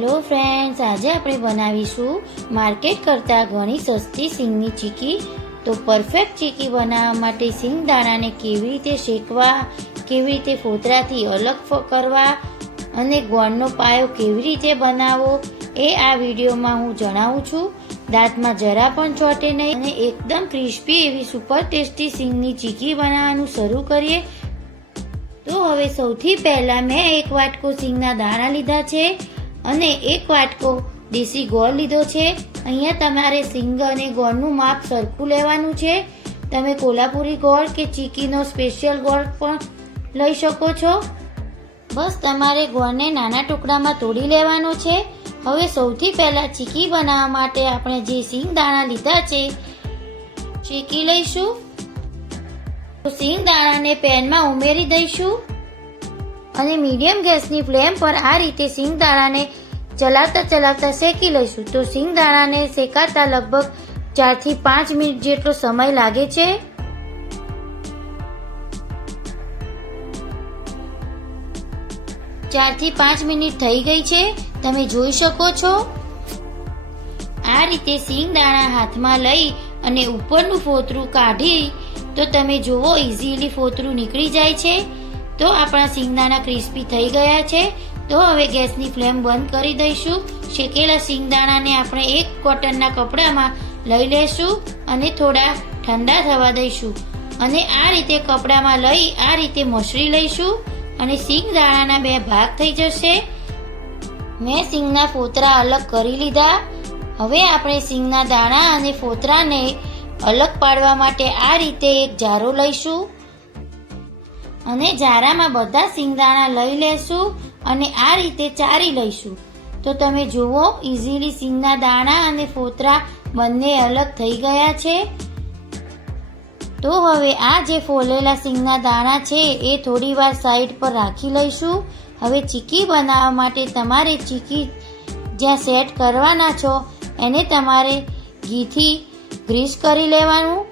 Friends આજે આપણે બનાવીશું માર્કેટ કરતાં ઘણી સસ્તી સિંગની ચીકી. તો પરફેક્ટ ચીકી બનાવવા માટે સિંગ દાણાને કેવી રીતે શેકવા, કેવી રીતે ફોતરાથી અલગ કરવા અને ગોળનો પાયો કેવી રીતે બનાવવો એ આ વિડીયોમાં હું જણાવું છું. દાંતમાં જરા પણ ચોટે નહીં અને એકદમ ક્રિસ્પી એવી સુપર ટેસ્ટી સિંગની ચીકી બનાવવાનું શરૂ કરીએ. તો હવે સૌથી પહેલાં મેં એક વાટકો સિંગના દાણા લીધા છે. અને એક વાટકો દેશી ગોળ લીધો છે. અહીંયા તમારે સિંગ અને ગોળનું માપ સરખું લેવાનું છે. તમે કોલ્હાપુરી ગોળ કે ચીકીનો સ્પેશિયલ ગોળ પણ લઈ શકો છો. બસ તમારે ગોળને નાના ટુકડામાં તોડી લેવાનો છે. હવે સૌથી પહેલાં ચીકી બનાવવા માટે આપણે જે સિંગ દાણા લીધા છે, ચીકી લઈશું. સિંગ દાણાને પેનમાં ઉમેરી દઈશું. અને મીડિયમ ગેસની ફ્લેમ પર આ રીતે સિંગ દાણાને ચલાવતા ચલાવતા શેકી લઈશું. તો સિંગ દાણાને શેકાતા લગભગ ચારથી પાંચ મિનિટ જેટલો સમય લાગે છે. ચારથી પાંચ મિનિટ થઈ ગઈ છે. તમે જોઈ શકો છો. આ રીતે સિંગ દાણા હાથમાં લઈ અને ઉપરનું ફોતરું કાઢી તો તમે જુઓ ઇઝીલી ફોતરું નીકળી જાય છે. તો આપણા સિંગદાણા ક્રિસ્પી થઈ ગયા છે. તો હવે ગેસની ફ્લેમ બંધ કરી દઈશું. શેકેલા સિંગદાણાને આપણે એક કોટનના કપડામાં લઈ લેશું અને થોડા ઠંડા થવા દઈશું. અને આ રીતે કપડામાં લઈ આ રીતે મસળી લઈશું અને સિંગદાણાના બે ભાગ થઈ જશે. મેં સિંગના ફોતરા અલગ કરી લીધા. હવે આપણે સિંગના દાણા અને ફોતરાને અલગ પાડવા માટે આ રીતે એક જારો લઈશું. અને જારામાં બધા સિંગદાણા લઈ લેશું અને આ રીતે ચારી લઈશું. તો તમે જુઓ ઇઝીલી સિંગના દાણા અને ફોતરા બંને અલગ થઈ ગયા છે. તો હવે આ જે ફોલેલા સિંગના દાણા છે એ થોડી વાર સાઈડ પર રાખી લઈશું. હવે ચીકી બનાવવા માટે તમારે ચીકી જ્યાં સેટ કરવાના છો, એને તમારે ઘીથી ગ્રીસ કરી લેવાનું.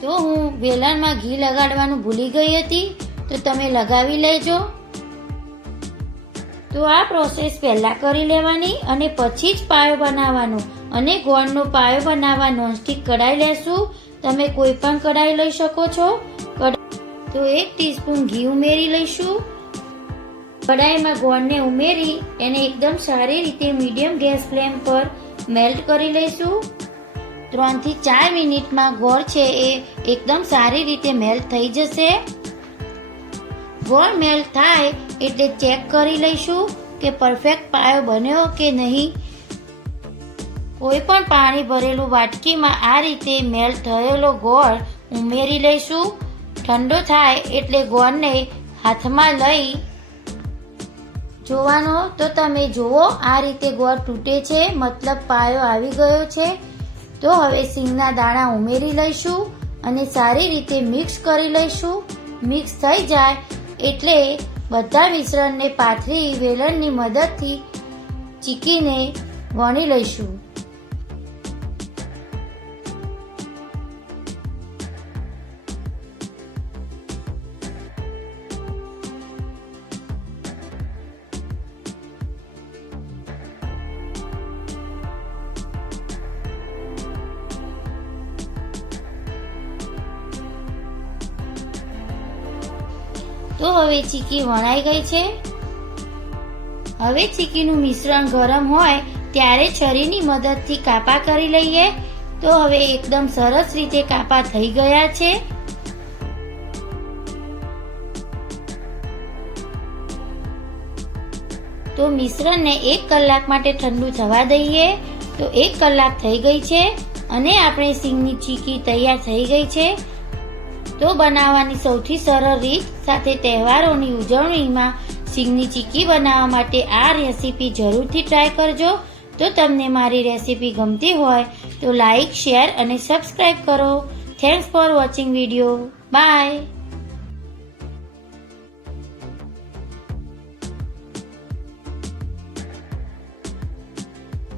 તો હું વેલણમાં ઘી લગાડવાનું ભૂલી ગઈ હતી, તો તમે લગાવી લેજો. તો આ પ્રોસેસ પહેલાં કરી લેવાની અને પછી જ પાયો બનાવવાનો અને ગોળનો પાયો બનાવવા નોનસ્ટિક કઢાઈ લેશું. તમે કોઈ પણ કઢાઈ લઈ શકો છો. તો એક ટીસ્પૂન ઘી ઉમેરી લઈશું. કઢાઈમાં ગોળને ઉમેરી એને એકદમ સારી રીતે મીડિયમ ગેસ ફ્લેમ પર મેલ્ટ કરી લઈશું. ત્રણથી ચાર મિનિટમાં ગોળ છે એ એકદમ સારી રીતે મેલ્ટ થઈ જશે. ગોળ મેલ્ટ થાય એટલે ચેક કરી લઈશું કે પરફેક્ટ પાયો બન્યો કે નહીં. કોઈ પણ પાણી ભરેલું વાટકીમાં આ રીતે મેલ્ટ થયેલો ગોળ ઉમેરી લઈશું. ઠંડો થાય એટલે ગોળને હાથમાં લઈ જોવાનો. તો તમે જુઓ આ રીતે ગોળ તૂટે છે, મતલબ પાયો આવી ગયો છે. તો હવે સિંગના દાણા ઉમેરી લઈશું અને સારી રીતે મિક્સ કરી લઈશું. મિક્સ થઈ જાય એટલે બધા મિશ્રણને પાથરી વેલણની મદદથી ચીકીને વણી લઈશું. તો હવે ચીકી વણાઈ ગઈ છે. હવે ચીકીનું મિશ્રણ ગરમ હોય ત્યારે છરીની મદદથી કાપા કરી લઈએ. તો હવે એકદમ સરસ રીતે કાપા થઈ ગયા છે. તો મિશ્રણને એક કલાક માટે ઠંડુ થવા દઈએ. તો એક કલાક થઈ ગઈ છે અને આપણે સિંગની ચીકી તૈયાર થઈ ગઈ છે. તો બનાવવાની સૌથી સરળ રીત સાથે તહેવારોની ઉજવણીમાં સિંગની ચીકી બનાવવા માટે આ રેસીપી જરૂરથી ટ્રાય કરજો. તો તમને મારી રેસીપી ગમતી હોય તો લાઈક, શેર અને સબસ્ક્રાઈબ કરો. Thanks for watching video bye